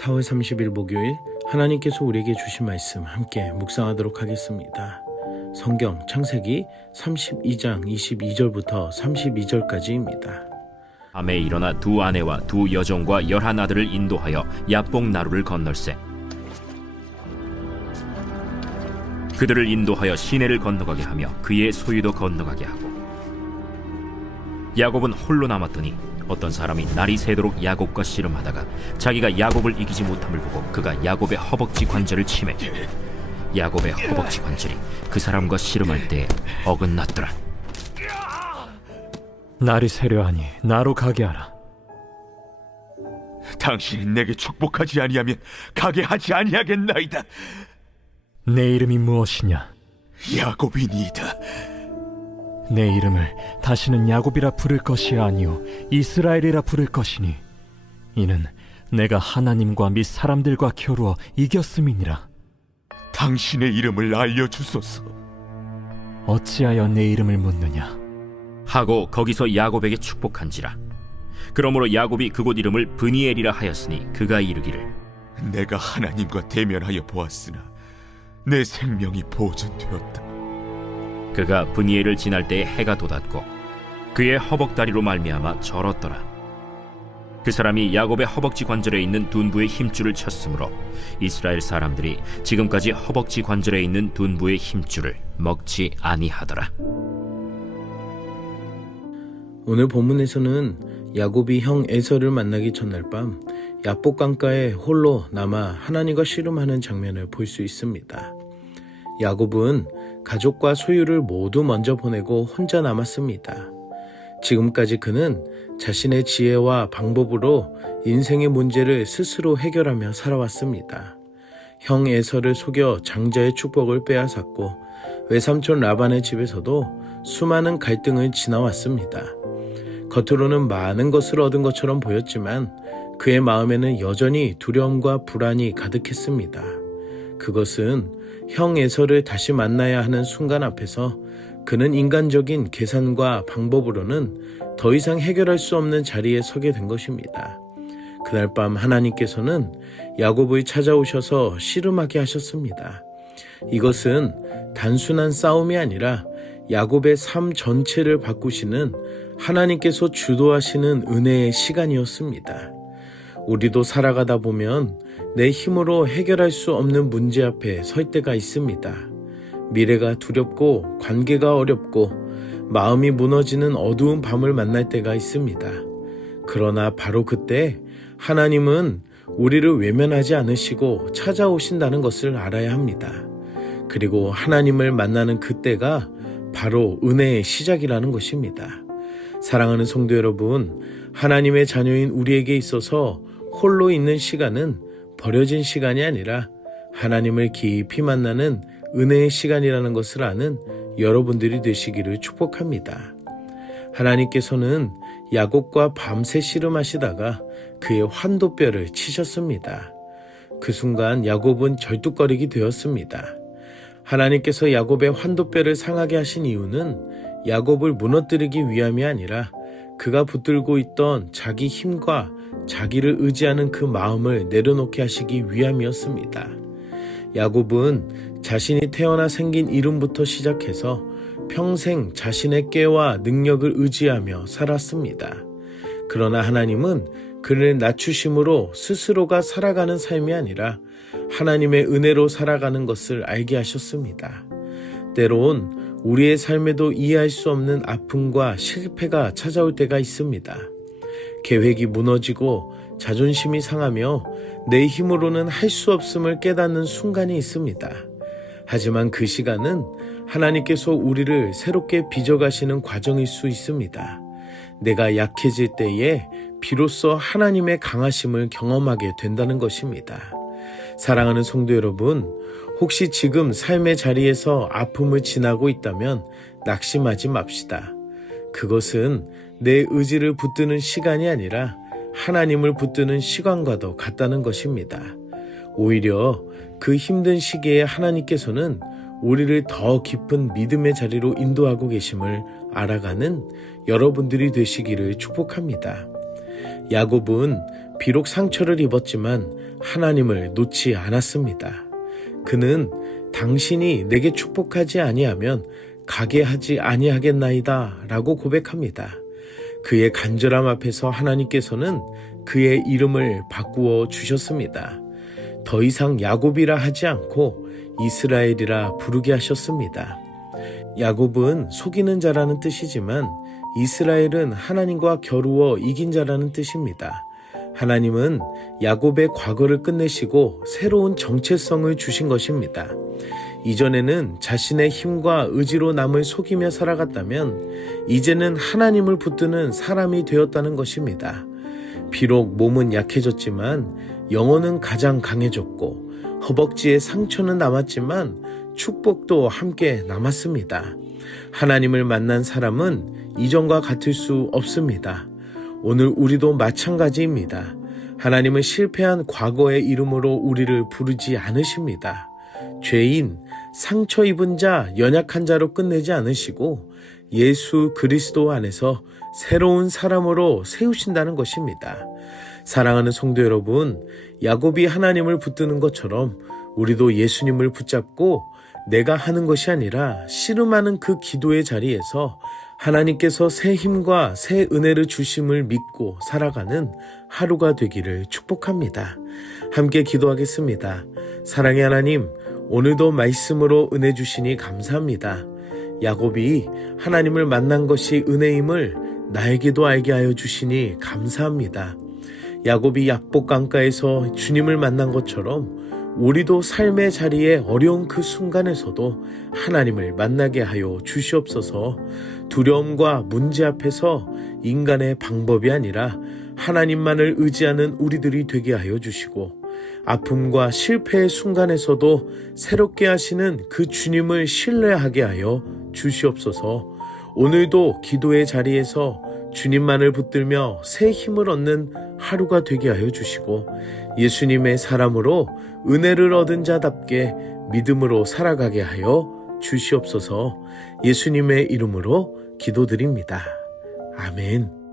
4월 30일 목요일 하나님께서 우리에게 주신 말씀 함께 묵상하도록 하겠습니다. 성경 창세기 32장 22절부터 32절까지입니다. 밤에 일어나 두 아내와 두 여종과 11아들을 인도하여 야복 나루를 건널세. 그들을 인도하여 시내를 건너가게 하며 그의 소유도 건너가게 하고, 야곱은 홀로 남았더니 어떤 사람이 날이 새도록 야곱과 씨름하다가 자기가 야곱을 이기지 못함을 보고 그가 야곱의 허벅지 관절을 치매 야곱의 허벅지 관절이 그 사람과 씨름할 때에 어긋났더라. 날이 새려하니 나로 가게 하라. 당신이 내게 축복하지 아니하면 가게 하지 아니하겠나이다. 내 이름이 무엇이냐? 야곱이니이다. 내 이름을 다시는 야곱이라 부를 것이 아니요 이스라엘이라 부를 것이니 이는 내가 하나님과 및 사람들과 겨루어 이겼음이니라. 당신의 이름을 알려주소서. 어찌하여 내 이름을 묻느냐? 하고 거기서 야곱에게 축복한지라. 그러므로 야곱이 그곳 이름을 브니엘이라 하였으니 그가 이르기를, 내가 하나님과 대면하여 보았으나 내 생명이 보존되었다. 그가 브니엘을 지날 때에 해가 돋았고 그의 허벅다리로 말미암아 절었더라. 그 사람이 야곱의 허벅지 관절에 있는 둔부의 힘줄을 쳤으므로 이스라엘 사람들이 지금까지 허벅지 관절에 있는 둔부의 힘줄을 먹지 아니하더라. 오늘 본문에서는 야곱이 형 에서를 만나기 전날 밤 야복 강가에 홀로 남아 하나님과 씨름하는 장면을 볼 수 있습니다. 야곱은 가족과 소유를 모두 먼저 보내고 혼자 남았습니다. 지금까지 그는 자신의 지혜와 방법으로 인생의 문제를 스스로 해결하며 살아왔습니다. 형 에서를 속여 장자의 축복을 빼앗았고 외삼촌 라반의 집에서도 수많은 갈등을 지나왔습니다. 겉으로는 많은 것을 얻은 것처럼 보였지만 그의 마음에는 여전히 두려움과 불안이 가득했습니다. 그것은 형 에서를 다시 만나야 하는 순간 앞에서 그는 인간적인 계산과 방법으로는 더 이상 해결할 수 없는 자리에 서게 된 것입니다. 그날 밤 하나님께서는 야곱을 찾아오셔서 씨름하게 하셨습니다. 이것은 단순한 싸움이 아니라 야곱의 삶 전체를 바꾸시는 하나님께서 주도하시는 은혜의 시간이었습니다. 우리도 살아가다 보면 내 힘으로 해결할 수 없는 문제 앞에 설 때가 있습니다. 미래가 두렵고 관계가 어렵고 마음이 무너지는 어두운 밤을 만날 때가 있습니다. 그러나 바로 그때 하나님은 우리를 외면하지 않으시고 찾아오신다는 것을 알아야 합니다. 그리고 하나님을 만나는 그때가 바로 은혜의 시작이라는 것입니다. 사랑하는 성도 여러분, 하나님의 자녀인 우리에게 있어서 홀로 있는 시간은 버려진 시간이 아니라 하나님을 깊이 만나는 은혜의 시간이라는 것을 아는 여러분들이 되시기를 축복합니다. 하나님께서는 야곱과 밤새 씨름하시다가 그의 환도뼈를 치셨습니다. 그 순간 야곱은 절뚝거리게 되었습니다. 하나님께서 야곱의 환도뼈를 상하게 하신 이유는 야곱을 무너뜨리기 위함이 아니라 그가 붙들고 있던 자기 힘과 자기를 의지하는 그 마음을 내려놓게 하시기 위함이었습니다. 야곱은 자신이 태어나 생긴 이름부터 시작해서 평생 자신의 꾀와 능력을 의지하며 살았습니다. 그러나 하나님은 그를 낮추심으로 스스로가 살아가는 삶이 아니라 하나님의 은혜로 살아가는 것을 알게 하셨습니다. 때론 우리의 삶에도 이해할 수 없는 아픔과 실패가 찾아올 때가 있습니다. 계획이 무너지고 자존심이 상하며 내 힘으로는 할 수 없음을 깨닫는 순간이 있습니다. 하지만 그 시간은 하나님께서 우리를 새롭게 빚어가시는 과정일 수 있습니다. 내가 약해질 때에 비로소 하나님의 강하심을 경험하게 된다는 것입니다. 사랑하는 성도 여러분, 혹시 지금 삶의 자리에서 아픔을 지나고 있다면 낙심하지 맙시다. 그것은 내 의지를 붙드는 시간이 아니라 하나님을 붙드는 시간과도 같다는 것입니다. 오히려 그 힘든 시기에 하나님께서는 우리를 더 깊은 믿음의 자리로 인도하고 계심을 알아가는 여러분들이 되시기를 축복합니다. 야곱은 비록 상처를 입었지만 하나님을 놓지 않았습니다. 그는 당신이 내게 축복하지 아니하면 가게 하지 아니하겠나이다 라고 고백합니다. 그의 간절함 앞에서 하나님께서는 그의 이름을 바꾸어 주셨습니다. 더 이상 야곱이라 하지 않고 이스라엘이라 부르게 하셨습니다. 야곱은 속이는 자라는 뜻이지만 이스라엘은 하나님과 겨루어 이긴 자라는 뜻입니다. 하나님은 야곱의 과거를 끝내시고 새로운 정체성을 주신 것입니다. 이전에는 자신의 힘과 의지로 남을 속이며 살아갔다면 이제는 하나님을 붙드는 사람이 되었다는 것입니다. 비록 몸은 약해졌지만 영혼은 가장 강해졌고 허벅지에 상처는 남았지만 축복도 함께 남았습니다. 하나님을 만난 사람은 이전과 같을 수 없습니다. 오늘 우리도 마찬가지입니다. 하나님은 실패한 과거의 이름으로 우리를 부르지 않으십니다. 죄인, 상처 입은 자, 연약한 자로 끝내지 않으시고 예수 그리스도 안에서 새로운 사람으로 세우신다는 것입니다. 사랑하는 성도 여러분, 야곱이 하나님을 붙드는 것처럼 우리도 예수님을 붙잡고 내가 하는 것이 아니라 씨름하는 그 기도의 자리에서 하나님께서 새 힘과 새 은혜를 주심을 믿고 살아가는 하루가 되기를 축복합니다. 함께 기도하겠습니다. 사랑의 하나님, 오늘도 말씀으로 은혜 주시니 감사합니다. 야곱이 하나님을 만난 것이 은혜임을 나에게도 알게 하여 주시니 감사합니다. 야곱이 약복강가에서 주님을 만난 것처럼 우리도 삶의 자리에 어려운 그 순간에서도 하나님을 만나게 하여 주시옵소서. 두려움과 문제 앞에서 인간의 방법이 아니라 하나님만을 의지하는 우리들이 되게 하여 주시고 아픔과 실패의 순간에서도 새롭게 하시는 그 주님을 신뢰하게 하여 주시옵소서. 오늘도 기도의 자리에서 주님만을 붙들며 새 힘을 얻는 하루가 되게 하여 주시고 예수님의 사람으로 은혜를 얻은 자답게 믿음으로 살아가게 하여 주시옵소서. 예수님의 이름으로 기도드립니다. 아멘.